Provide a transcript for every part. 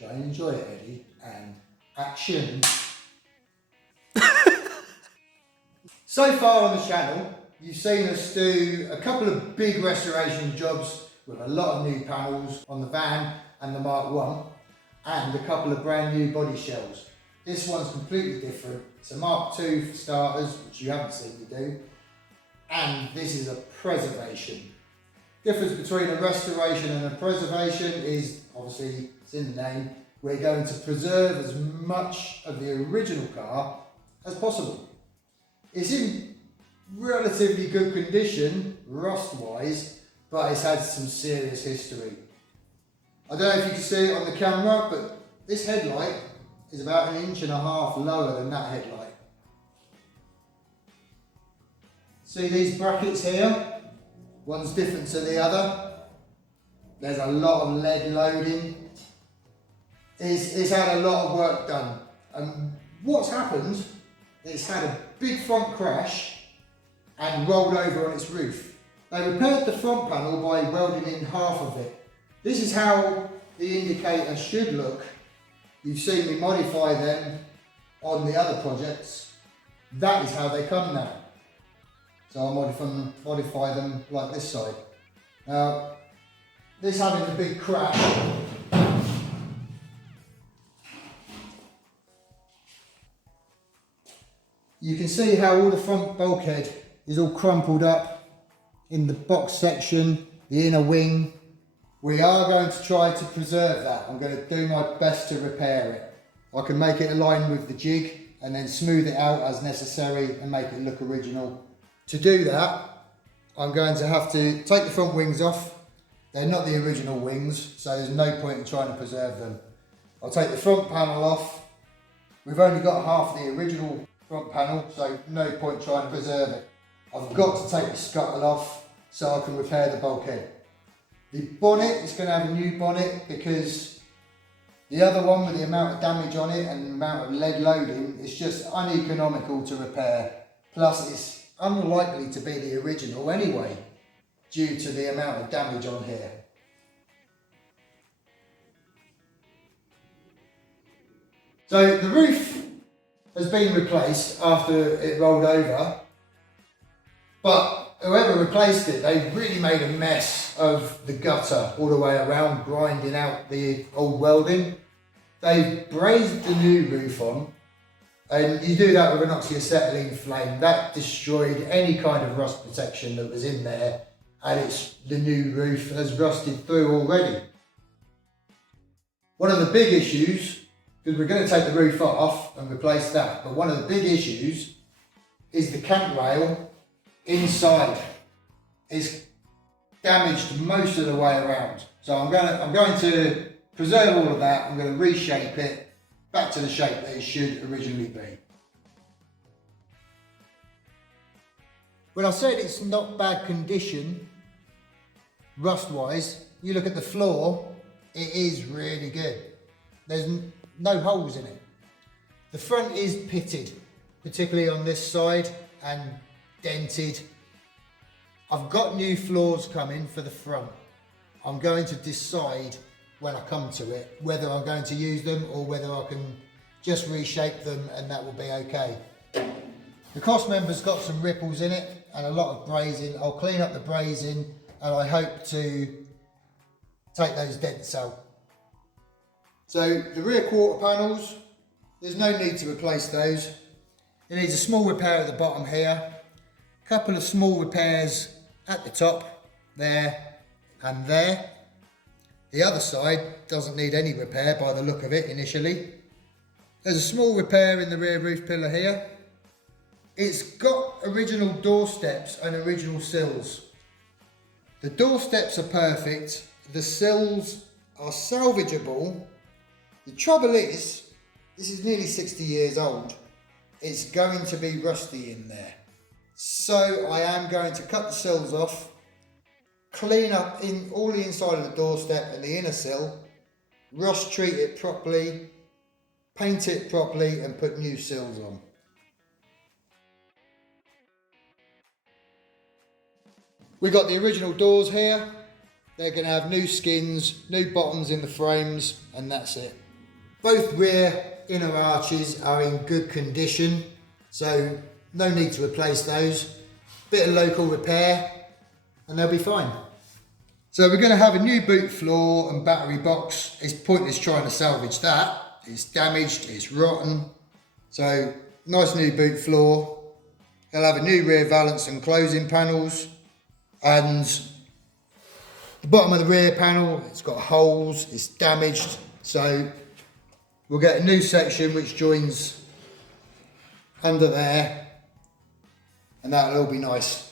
Try and enjoy it, Eddie, and action. So far on the channel, you've seen us do a couple of big restoration jobs with a lot of new panels on the van and the Mark 1 and a couple of brand new body shells. This one's completely different. It's a Mark 2 for starters, which you haven't seen me do, and this is a preservation. Difference between a restoration and a preservation is, obviously it's in the name, we're going to preserve as much of the original car as possible. It's in relatively good condition, rust-wise, but it's had some serious history. I don't know if you can see it on the camera, but this headlight is about 1.5 inches lower than that headlight. See these brackets here? One's different to the other. There's a lot of lead loading. It's had a lot of work done. And what's happened, it's had a big front crash and rolled over on its roof. They repaired the front panel by welding in half of it. This is how the indicator should look. You've seen me modify them on the other projects. That is how they come now. So I'll modify them like this side. Now, this having a big crash, you can see how all the front bulkhead is all crumpled up in the box section, the inner wing. We are going to try to preserve that. I'm going to do my best to repair it. I can make it align with the jig and then smooth it out as necessary and make it look original. To do that, I'm going to have to take the front wings off. They're not the original wings, so there's no point in trying to preserve them. I'll take the front panel off. We've only got half the original front panel, so no point trying to preserve it. I've got to take the scuttle off so I can repair the bulkhead. The bonnet is going to have a new bonnet because the other one with the amount of damage on it and the amount of lead loading is just uneconomical to repair. Plus it's unlikely to be the original anyway due to the amount of damage on here. So the roof has been replaced after it rolled over, but whoever replaced it, they really made a mess of the gutter all the way around, grinding out the old welding. They've brazed the new roof on, and you do that with an oxyacetylene flame. That destroyed any kind of rust protection that was in there, and the new roof has rusted through already. One of the big issues, because we're going to take the roof off and replace that, but one of the big issues is the cant rail inside is damaged most of the way around. So I'm going to preserve all of that. I'm going to reshape it back to the shape that it should originally be. When I said it's not bad condition, rust-wise, you look at the floor, it is really good. There's no holes in it. The front is pitted, particularly on this side, and dented. I've got new floors coming for the front. I'm going to decide when I come to it whether I'm going to use them or whether I can just reshape them and that will be okay. The cross member's got some ripples in it and a lot of brazing. I'll clean up the brazing and I hope to take those dents out. So the rear quarter panels, there's no need to replace those. It needs a small repair at the bottom here, a couple of small repairs at the top, there and there. The other side doesn't need any repair by the look of it initially. There's a small repair in the rear roof pillar here. It's got original door steps and original sills. The door steps are perfect, the sills are salvageable. The trouble is, this is nearly 60 years old. It's going to be rusty in there. So I am going to cut the sills off, clean up all the inside of the doorstep and the inner sill, rust treat it properly, paint it properly and put new sills on. We've got the original doors here. They're going to have new skins, new bottoms in the frames, and that's it. Both rear inner arches are in good condition, so no need to replace those. Bit of local repair and they'll be fine. So we're going to have a new boot floor and battery box. It's pointless trying to salvage that. It's damaged, it's rotten. So nice new boot floor. They'll have a new rear valance and closing panels, and the bottom of the rear panel, it's got holes, it's damaged. So we'll get a new section which joins under there, and that'll all be nice.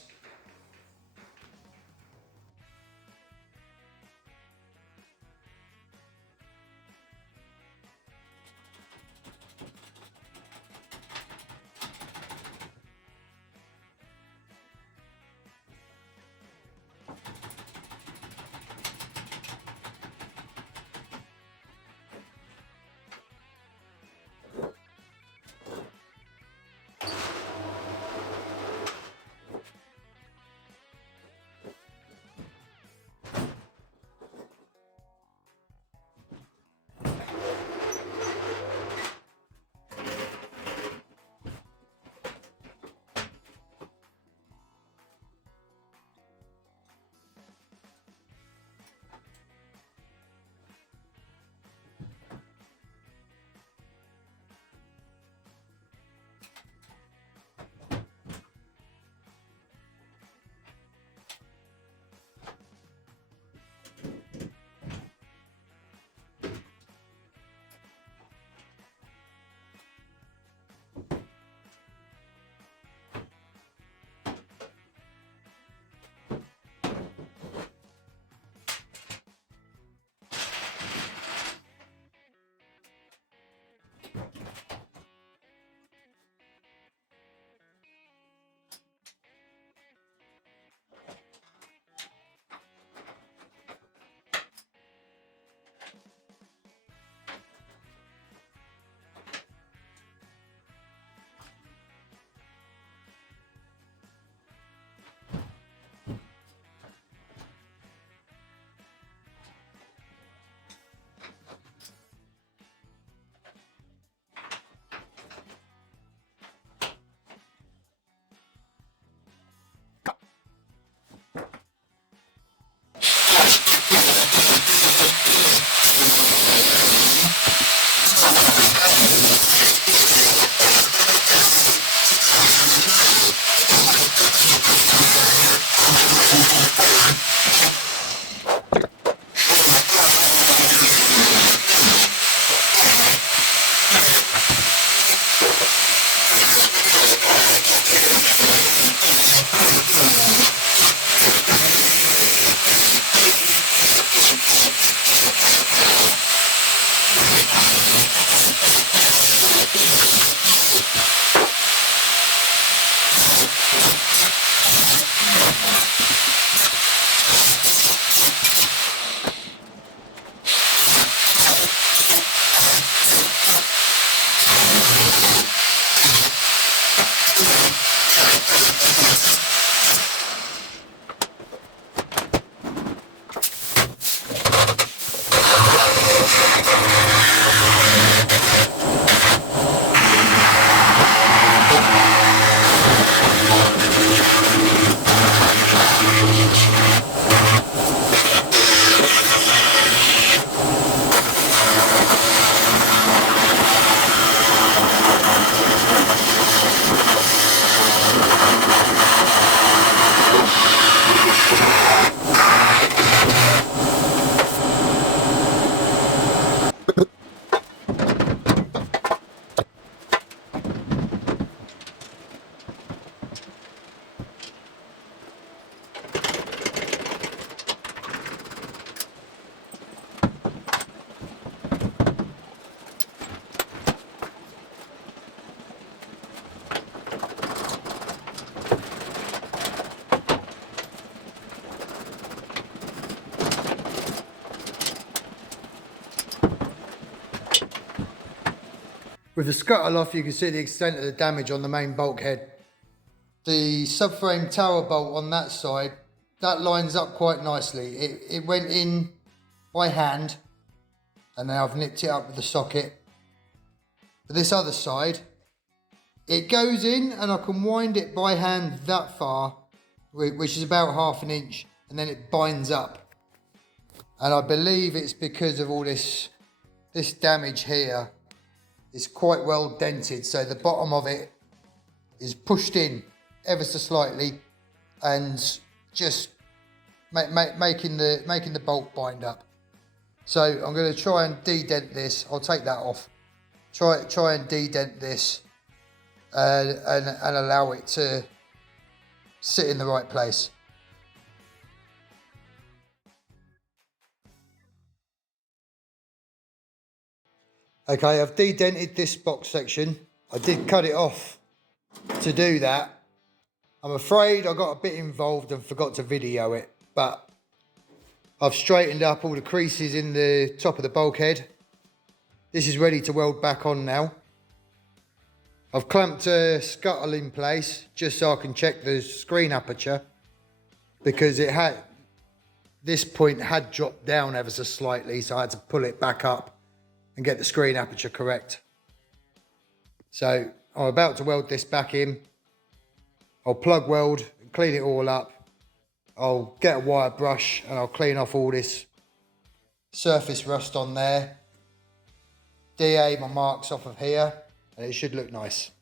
With the scuttle off, you can see the extent of the damage on the main bulkhead. The subframe tower bolt on that side, that lines up quite nicely. It went in by hand, and now I've nipped it up with the socket. But this other side, it goes in and I can wind it by hand that far, which is about 1/2 inch, and then it binds up. And I believe it's because of all this damage here. It's quite well dented, so the bottom of it is pushed in ever so slightly and just making the bolt bind up. So I'm going to try and de-dent this. I'll take that off. Try and de-dent this and allow it to sit in the right place. Okay, I've de-dented this box section. I did cut it off to do that. I'm afraid I got a bit involved and forgot to video it, but I've straightened up all the creases in the top of the bulkhead. This is ready to weld back on now. I've clamped a scuttle in place just so I can check the screen aperture, because this point had dropped down ever so slightly, so I had to pull it back up and get the screen aperture correct. So I'm about to weld this back in. I'll plug weld and clean it all up. I'll get a wire brush and I'll clean off all this surface rust on there. DA my marks off of here, and it should look nice.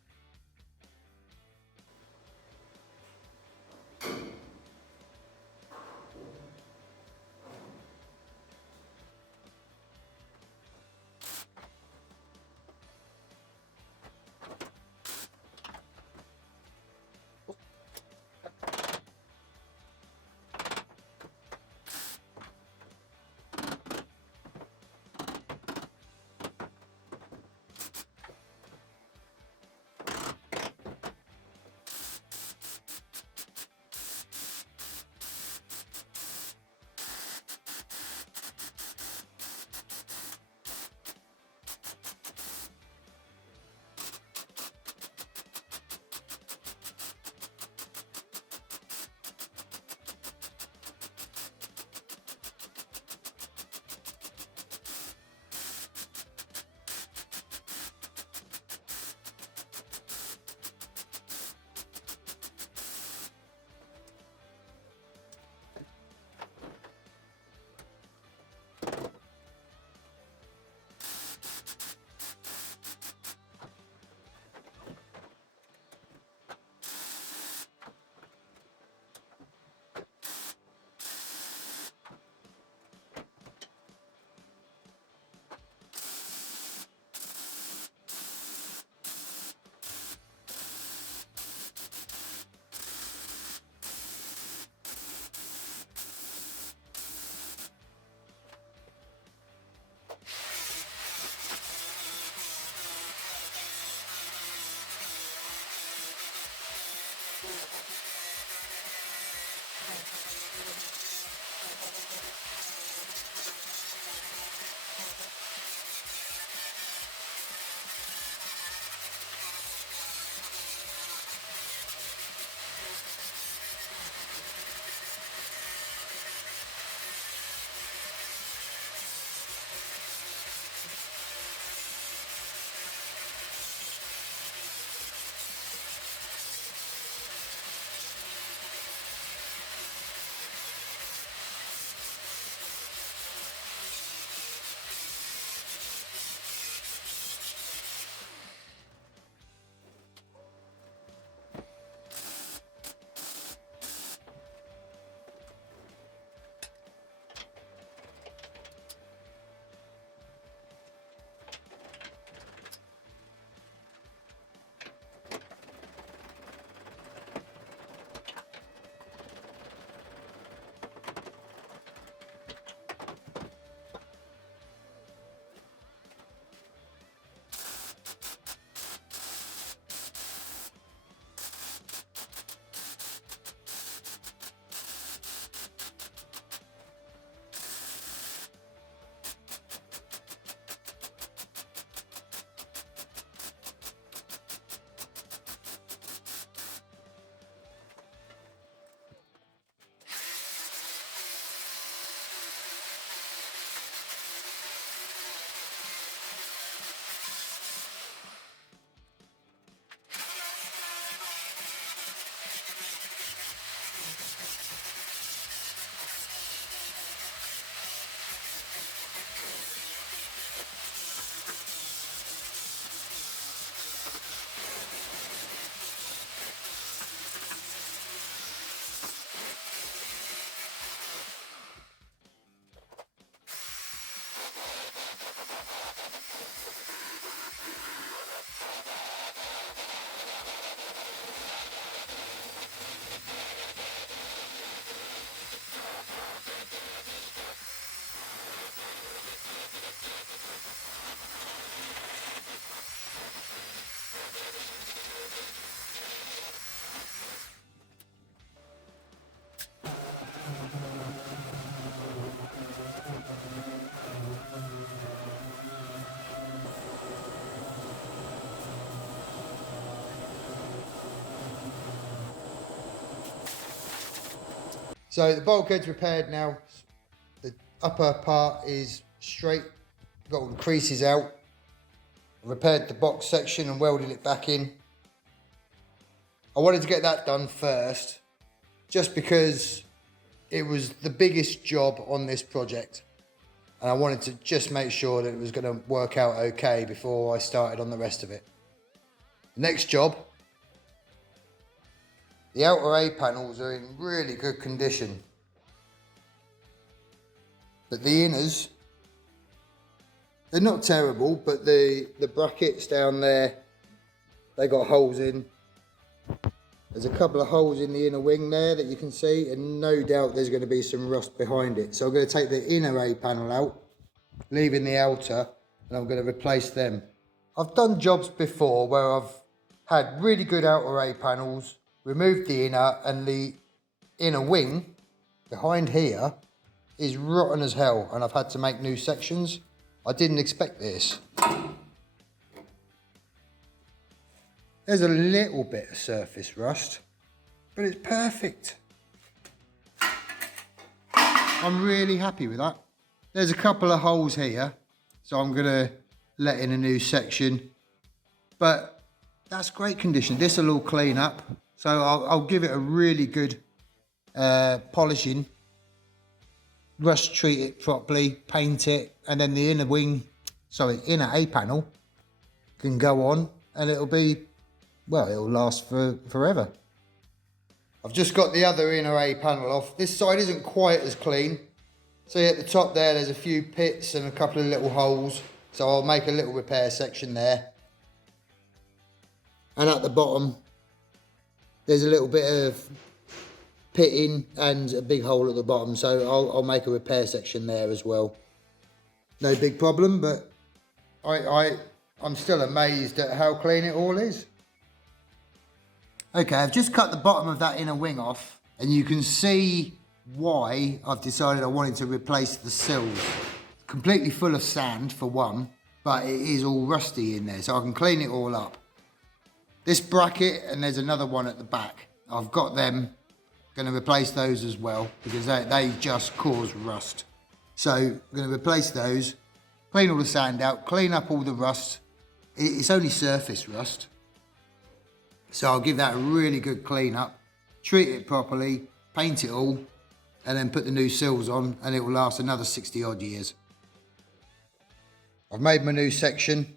So the bulkhead's repaired now. The upper part is straight. Got all the creases out. I repaired the box section and welded it back in. I wanted to get that done first, just because it was the biggest job on this project. And I wanted to just make sure that it was going to work out okay before I started on the rest of it. The next job, the outer A panels are in really good condition. But the inners, they're not terrible, but the brackets down there, they got holes in. There's a couple of holes in the inner wing there that you can see, and no doubt there's going to be some rust behind it. So I'm going to take the inner A panel out, leaving the outer, and I'm going to replace them. I've done jobs before where I've had really good outer A panels, removed the inner, and the inner wing behind here is rotten as hell, and I've had to make new sections. I didn't expect this. There's a little bit of surface rust, but it's perfect. I'm really happy with that. There's a couple of holes here, so I'm gonna let in a new section, but that's great condition. This will all clean up, so I'll give it a really good polishing, rust treat it properly, paint it, and then the inner A panel can go on, and it'll be, well, it'll last forever. I've just got the other inner A panel off. This side isn't quite as clean. See at the top there's a few pits and a couple of little holes. So I'll make a little repair section there. And at the bottom, there's a little bit of pitting and a big hole at the bottom. So I'll make a repair section there as well. No big problem, but I'm still amazed at how clean it all is. Okay, I've just cut the bottom of that inner wing off, and you can see why I've decided I wanted to replace the sills. Completely full of sand for one, but it is all rusty in there, so I can clean it all up. This bracket, and there's another one at the back, I've got them, going to replace those as well, because they just cause rust. So I'm going to replace those, clean all the sand out, clean up all the rust. It's only surface rust. So I'll give that a really good clean up, treat it properly, paint it all, and then put the new sills on, and it will last another 60 odd years. I've made my new section.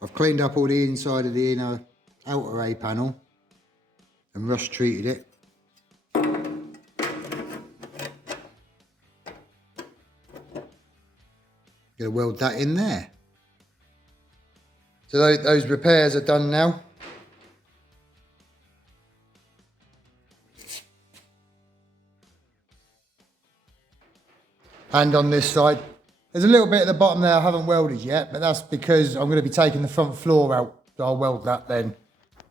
I've cleaned up all the inside of the outer A panel and rust treated it. Gonna weld that in there. So those repairs are done now. And on this side, there's a little bit at the bottom there I haven't welded yet, but that's because I'm going to be taking the front floor out. So I'll weld that then.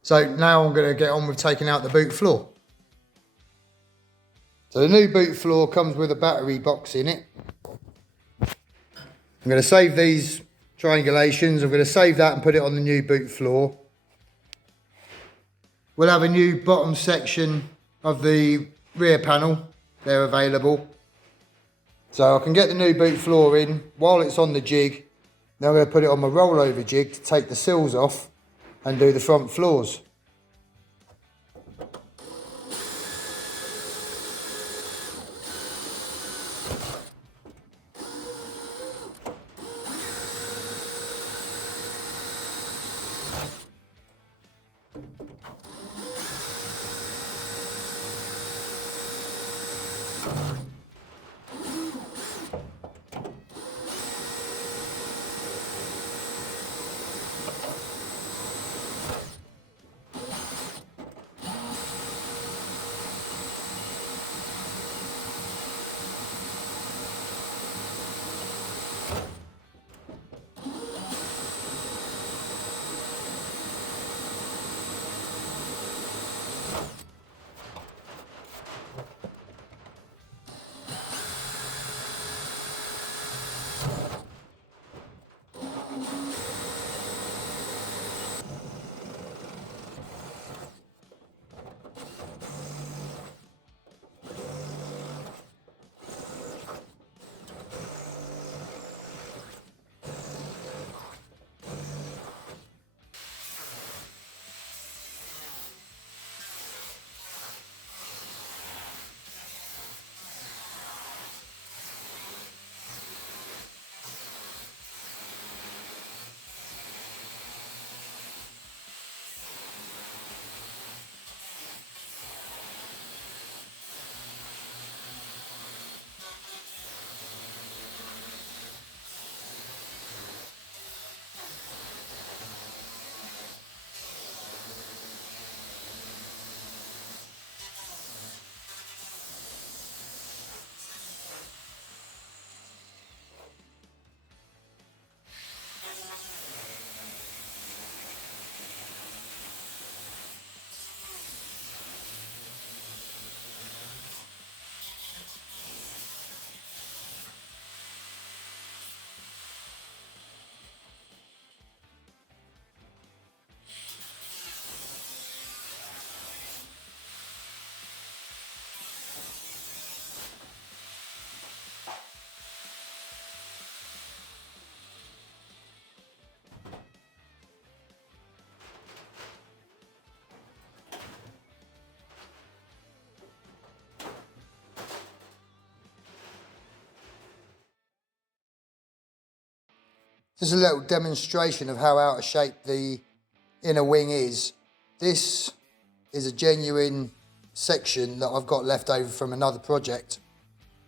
So now I'm going to get on with taking out the boot floor. So the new boot floor comes with a battery box in it. I'm going to save these triangulations. I'm going to save that and put it on the new boot floor. We'll have a new bottom section of the rear panel. They're available. So I can get the new boot floor in while it's on the jig. Now I'm going to put it on my rollover jig to take the sills off and do the front floors. Just a little demonstration of how out of shape the inner wing is. This is a genuine section that I've got left over from another project.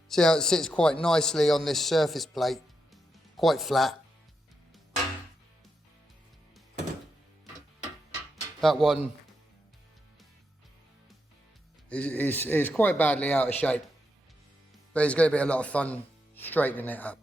See how it sits quite nicely on this surface plate, quite flat. That one is quite badly out of shape, but it's going to be a lot of fun straightening it up.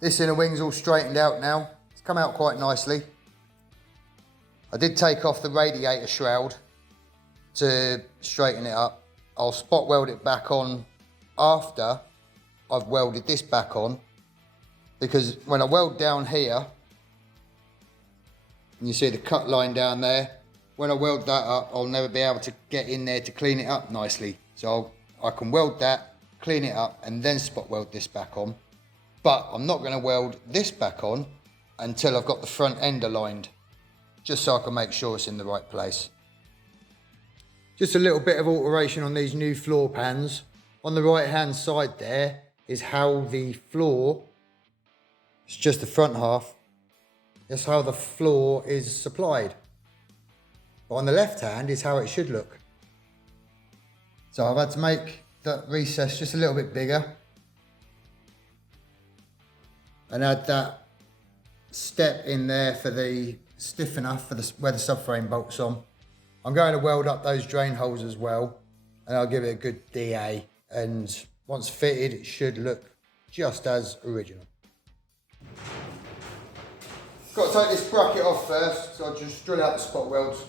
This inner wing's all straightened out now. It's come out quite nicely. I did take off the radiator shroud to straighten it up. I'll spot weld it back on after I've welded this back on, because when I weld down here, and you see the cut line down there, when I weld that up, I'll never be able to get in there to clean it up nicely. So I can weld that, clean it up, and then spot weld this back on. But I'm not going to weld this back on until I've got the front end aligned, just so I can make sure it's in the right place. Just a little bit of alteration on these new floor pans. On the right hand side there is how the floor, it's just the front half, that's how the floor is supplied. But on the left hand is how it should look. So I've had to make that recess just a little bit bigger and add that step in there for the stiffener for the where the subframe bolts on. I'm going to weld up those drain holes as well, and I'll give it a good DA, and once fitted it should look just as original. Got to take this bracket off first, so I'll just drill out the spot welds.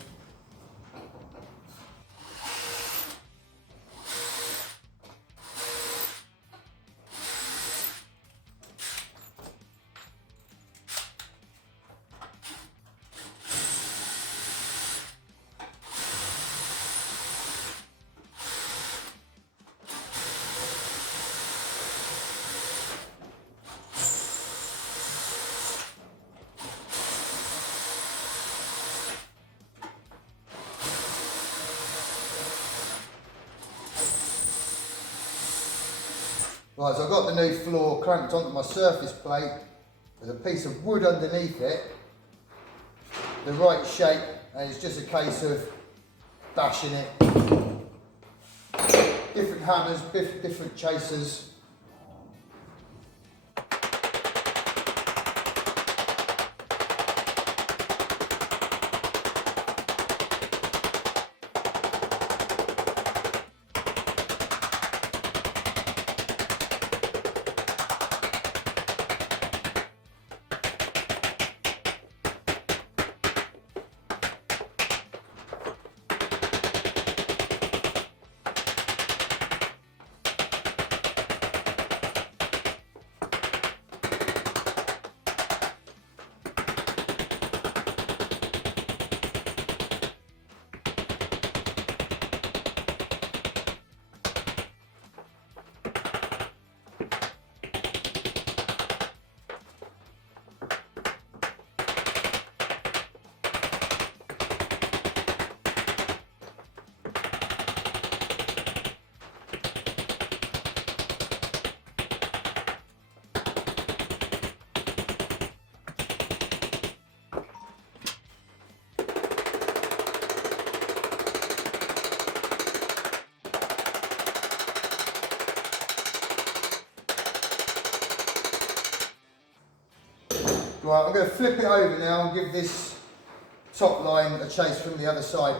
Right, so I've got the new floor clamped onto my surface plate with a piece of wood underneath it, the right shape, and it's just a case of bashing it. Different hammers, different chasers. Right, I'm going to flip it over now and give this top line a chase from the other side.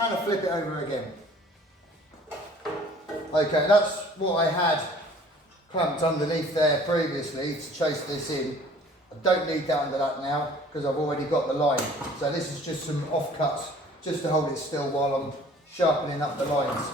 And I flip it over again. Okay, that's what I had clamped underneath there previously to chase this in. I don't need that under that now because I've already got the line. So this is just some offcuts just to hold it still while I'm sharpening up the lines.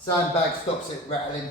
Sandbag stops it rattling.